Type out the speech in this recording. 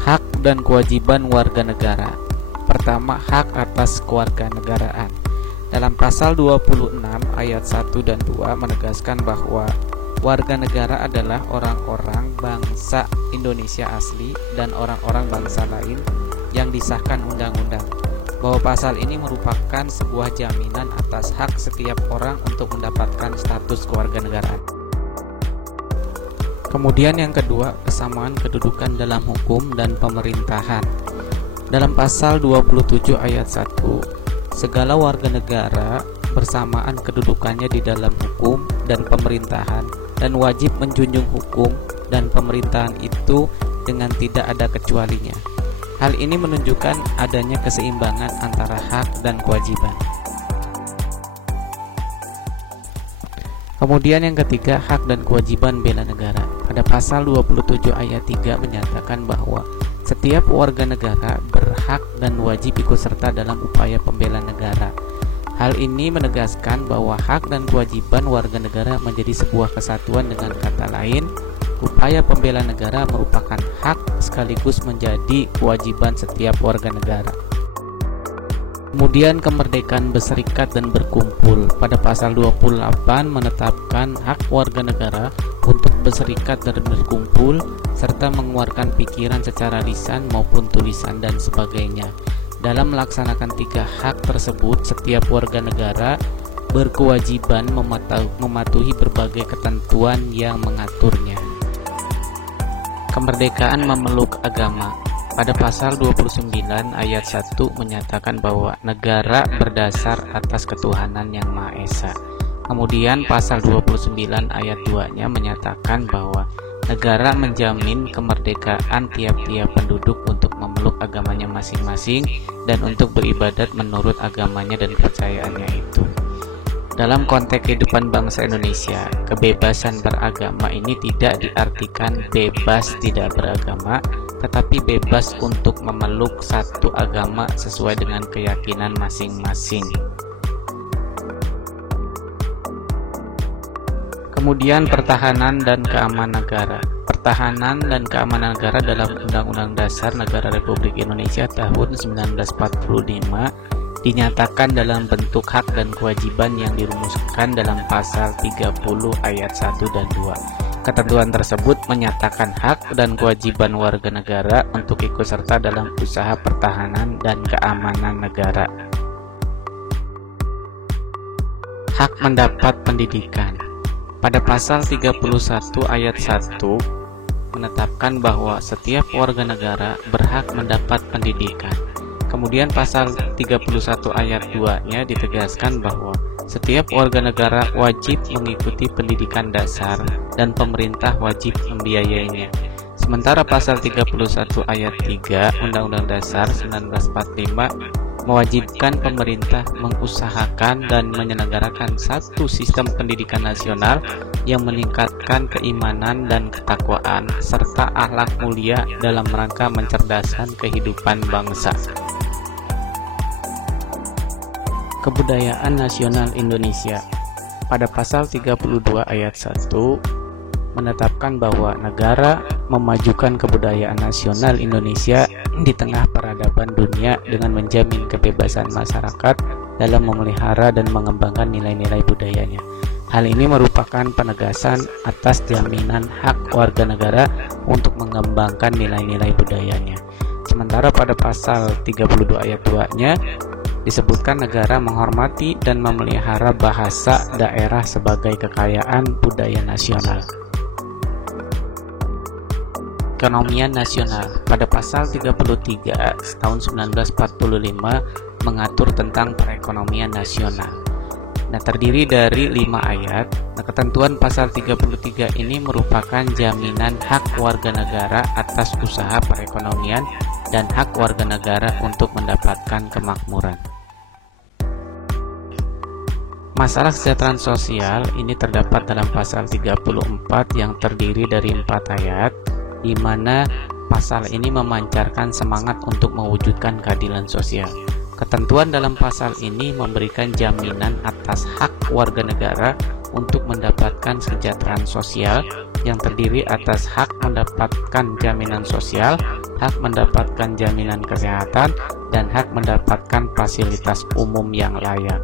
Hak dan kewajiban warga negara. Pertama, hak atas kewarganegaraan. Dalam pasal 26 ayat 1 dan 2 menegaskan bahwa warga negara adalah orang-orang bangsa Indonesia asli dan orang-orang bangsa lain yang disahkan undang-undang. Bahwa pasal ini merupakan sebuah jaminan atas hak setiap orang untuk mendapatkan status kewarganegaraan. Kemudian yang kedua, kesamaan kedudukan dalam hukum dan pemerintahan. Dalam pasal 27 ayat 1, segala warga negara bersamaan kedudukannya di dalam hukum dan pemerintahan dan wajib menjunjung hukum dan pemerintahan itu dengan tidak ada kecualinya. Hal ini menunjukkan adanya keseimbangan antara hak dan kewajiban. Kemudian yang ketiga, hak dan kewajiban bela negara. Pada pasal 27 ayat 3 menyatakan bahwa setiap warga negara berhak dan wajib ikut serta dalam upaya pembelaan negara. Hal ini menegaskan bahwa hak dan kewajiban warga negara menjadi sebuah kesatuan. Dengan kata lain, upaya pembelaan negara merupakan hak sekaligus menjadi kewajiban setiap warga negara. Kemudian kemerdekaan berserikat dan berkumpul. Pada pasal 28 menetapkan hak warga negara untuk berserikat dan berkumpul serta mengeluarkan pikiran secara lisan maupun tulisan dan sebagainya. Dalam melaksanakan tiga hak tersebut, setiap warga negara berkewajiban mematuhi berbagai ketentuan yang mengaturnya. Kemerdekaan memeluk agama. Pada pasal 29 ayat 1 menyatakan bahwa negara berdasar atas ketuhanan yang Maha Esa. Kemudian pasal 29 ayat 2-nya menyatakan bahwa negara menjamin kemerdekaan tiap-tiap penduduk untuk memeluk agamanya masing-masing dan untuk beribadat menurut agamanya dan kepercayaannya itu. Dalam konteks kehidupan bangsa Indonesia, kebebasan beragama ini tidak diartikan bebas tidak beragama, tetapi bebas untuk memeluk satu agama sesuai dengan keyakinan masing-masing. Kemudian pertahanan dan keamanan negara. Pertahanan dan keamanan negara dalam Undang-Undang Dasar Negara Republik Indonesia tahun 1945 dinyatakan dalam bentuk hak dan kewajiban yang dirumuskan dalam pasal 30 ayat 1 dan 2. Ketentuan tersebut menyatakan hak dan kewajiban warga negara untuk ikut serta dalam usaha pertahanan dan keamanan negara. Hak mendapat pendidikan. Pada pasal 31 ayat 1 menetapkan bahwa setiap warga negara berhak mendapat pendidikan. Kemudian pasal 31 ayat 2-nya ditegaskan bahwa setiap warga negara wajib mengikuti pendidikan dasar dan pemerintah wajib membiayainya. Sementara pasal 31 ayat 3 Undang-Undang Dasar 1945 mewajibkan pemerintah mengusahakan dan menyelenggarakan satu sistem pendidikan nasional yang meningkatkan keimanan dan ketakwaan serta akhlak mulia dalam rangka mencerdaskan kehidupan bangsa. Kebudayaan nasional Indonesia. Pada pasal 32 ayat 1 menetapkan bahwa negara memajukan kebudayaan nasional Indonesia di tengah peradaban dunia dengan menjamin kebebasan masyarakat dalam memelihara dan mengembangkan nilai-nilai budayanya. Hal ini merupakan penegasan atas jaminan hak warga negara untuk mengembangkan nilai-nilai budayanya. Sementara pada pasal 32 ayat 2-nya disebutkan negara menghormati dan memelihara bahasa daerah sebagai kekayaan budaya nasional. Keekonomian nasional. Pada pasal 33 tahun 1945 mengatur tentang perekonomian nasional. Terdiri dari 5 ayat. Ketentuan pasal 33 ini merupakan jaminan hak warga negara atas usaha perekonomian dan hak warga negara untuk mendapatkan kemakmuran. Masalah kesejahteraan sosial ini terdapat dalam pasal 34 yang terdiri dari 4 ayat, di mana pasal ini memancarkan semangat untuk mewujudkan keadilan sosial. Ketentuan dalam pasal ini memberikan jaminan atas hak warga negara untuk mendapatkan kesejahteraan sosial yang terdiri atas hak mendapatkan jaminan sosial, hak mendapatkan jaminan kesehatan, dan hak mendapatkan fasilitas umum yang layak.